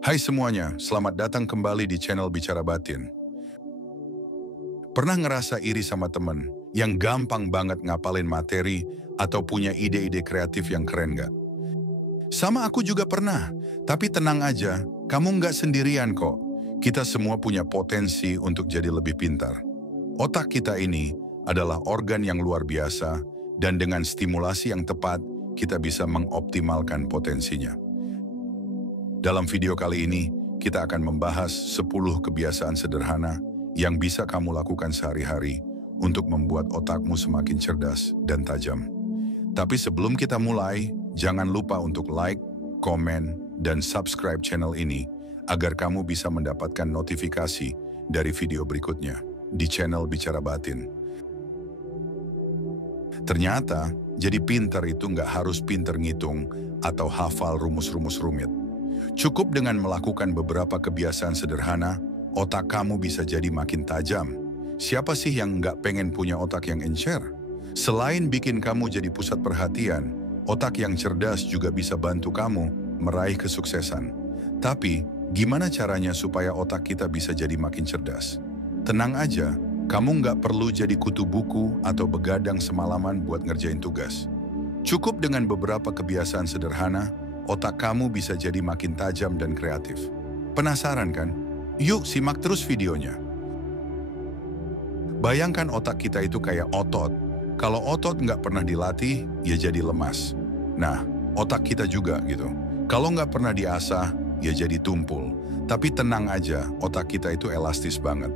Hai semuanya, selamat datang kembali di channel Bicara Batin. Pernah ngerasa iri sama temen yang gampang banget ngapalin materi atau punya ide-ide kreatif yang keren gak? Sama aku juga pernah, tapi tenang aja, kamu nggak sendirian kok. Kita semua punya potensi untuk jadi lebih pintar. Otak kita ini adalah organ yang luar biasa dan dengan stimulasi yang tepat, kita bisa mengoptimalkan potensinya. Dalam video kali ini, kita akan membahas 10 kebiasaan sederhana yang bisa kamu lakukan sehari-hari untuk membuat otakmu semakin cerdas dan tajam. Tapi sebelum kita mulai, jangan lupa untuk like, komen, dan subscribe channel ini agar kamu bisa mendapatkan notifikasi dari video berikutnya di channel Bicara Batin. Ternyata, jadi pintar itu nggak harus pintar ngitung atau hafal rumus-rumus rumit. Cukup dengan melakukan beberapa kebiasaan sederhana, otak kamu bisa jadi makin tajam. Siapa sih yang nggak pengen punya otak yang encer? Selain bikin kamu jadi pusat perhatian, otak yang cerdas juga bisa bantu kamu meraih kesuksesan. Tapi, gimana caranya supaya otak kita bisa jadi makin cerdas? Tenang aja, kamu nggak perlu jadi kutu buku atau begadang semalaman buat ngerjain tugas. Cukup dengan beberapa kebiasaan sederhana, otak kamu bisa jadi makin tajam dan kreatif. Penasaran kan? Yuk simak terus videonya. Bayangkan otak kita itu kayak otot. Kalau otot nggak pernah dilatih, ya jadi lemas. Nah, otak kita juga gitu. Kalau nggak pernah diasah, ya jadi tumpul. Tapi tenang aja, otak kita itu elastis banget.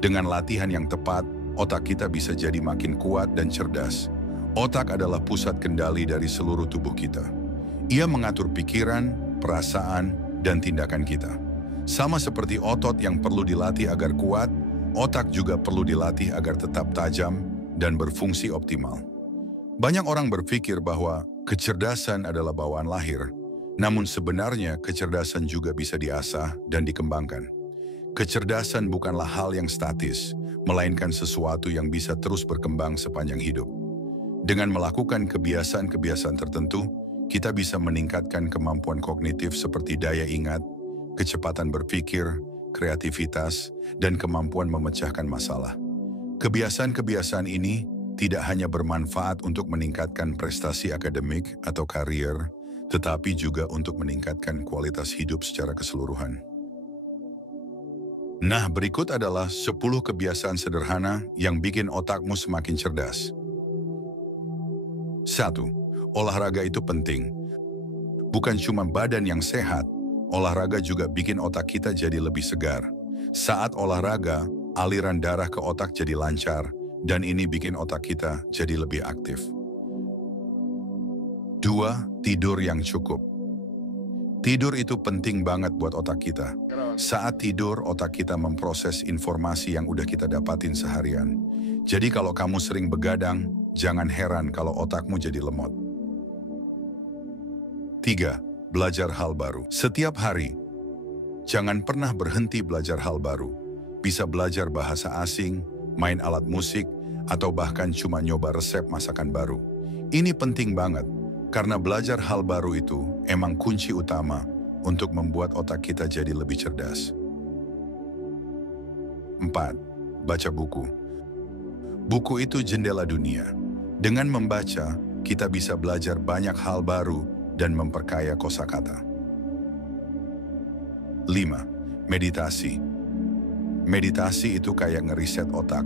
Dengan latihan yang tepat, otak kita bisa jadi makin kuat dan cerdas. Otak adalah pusat kendali dari seluruh tubuh kita. Ia mengatur pikiran, perasaan, dan tindakan kita. Sama seperti otot yang perlu dilatih agar kuat, otak juga perlu dilatih agar tetap tajam dan berfungsi optimal. Banyak orang berpikir bahwa kecerdasan adalah bawaan lahir, namun sebenarnya kecerdasan juga bisa diasah dan dikembangkan. Kecerdasan bukanlah hal yang statis, melainkan sesuatu yang bisa terus berkembang sepanjang hidup. Dengan melakukan kebiasaan-kebiasaan tertentu, kita bisa meningkatkan kemampuan kognitif seperti daya ingat, kecepatan berpikir, kreativitas, dan kemampuan memecahkan masalah. Kebiasaan-kebiasaan ini tidak hanya bermanfaat untuk meningkatkan prestasi akademik atau karier, tetapi juga untuk meningkatkan kualitas hidup secara keseluruhan. Nah, berikut adalah 10 kebiasaan sederhana yang bikin otakmu semakin cerdas. 1. Olahraga itu penting. Bukan cuma badan yang sehat, olahraga juga bikin otak kita jadi lebih segar. Saat olahraga, aliran darah ke otak jadi lancar, dan ini bikin otak kita jadi lebih aktif. 2. Tidur yang cukup. Tidur itu penting banget buat otak kita. Saat tidur, otak kita memproses informasi yang udah kita dapatin seharian. Jadi kalau kamu sering begadang, jangan heran kalau otakmu jadi lemot. 3. Belajar hal baru. Setiap hari, jangan pernah berhenti belajar hal baru. Bisa belajar bahasa asing, main alat musik, atau bahkan cuma nyoba resep masakan baru. Ini penting banget, karena belajar hal baru itu emang kunci utama untuk membuat otak kita jadi lebih cerdas. 4. Baca buku. Buku itu jendela dunia. Dengan membaca, kita bisa belajar banyak hal baru dan memperkaya kosakata. 5. Meditasi. Meditasi itu kayak ngeriset otak.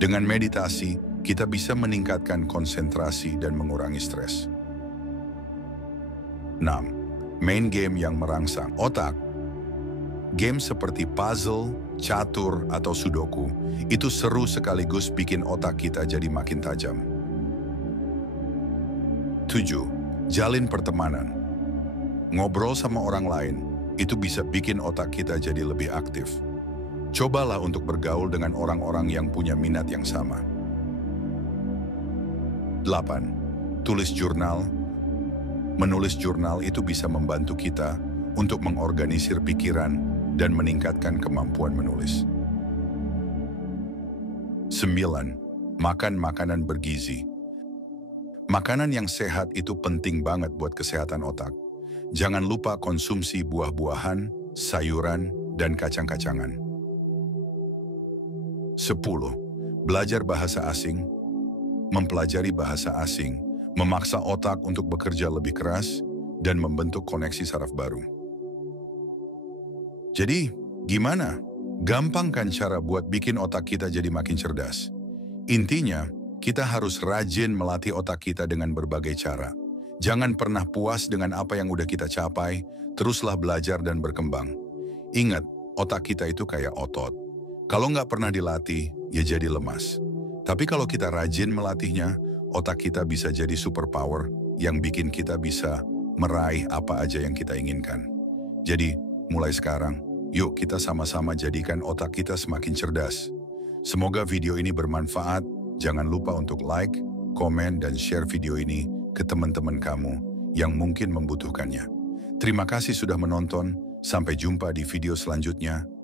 Dengan meditasi, kita bisa meningkatkan konsentrasi dan mengurangi stres. 6. Main game yang merangsang otak. Game seperti puzzle, catur, atau sudoku itu seru sekaligus bikin otak kita jadi makin tajam. 7. Jalin pertemanan. Ngobrol sama orang lain, itu bisa bikin otak kita jadi lebih aktif. Cobalah untuk bergaul dengan orang-orang yang punya minat yang sama. 8. Tulis jurnal. Menulis jurnal itu bisa membantu kita untuk mengorganisir pikiran dan meningkatkan kemampuan menulis. 9. Makan makanan bergizi. Makanan yang sehat itu penting banget buat kesehatan otak. Jangan lupa konsumsi buah-buahan, sayuran, dan kacang-kacangan. 10. Belajar bahasa asing. Mempelajari bahasa asing memaksa otak untuk bekerja lebih keras dan membentuk koneksi saraf baru. Jadi, gimana? Gampang kan cara buat bikin otak kita jadi makin cerdas? Intinya, kita harus rajin melatih otak kita dengan berbagai cara. Jangan pernah puas dengan apa yang udah kita capai, teruslah belajar dan berkembang. Ingat, otak kita itu kayak otot. Kalau nggak pernah dilatih, ya jadi lemas. Tapi kalau kita rajin melatihnya, otak kita bisa jadi superpower yang bikin kita bisa meraih apa aja yang kita inginkan. Jadi, mulai sekarang, yuk kita sama-sama jadikan otak kita semakin cerdas. Semoga video ini bermanfaat. Jangan lupa untuk like, komen, dan share video ini ke teman-teman kamu yang mungkin membutuhkannya. Terima kasih sudah menonton. Sampai jumpa di video selanjutnya.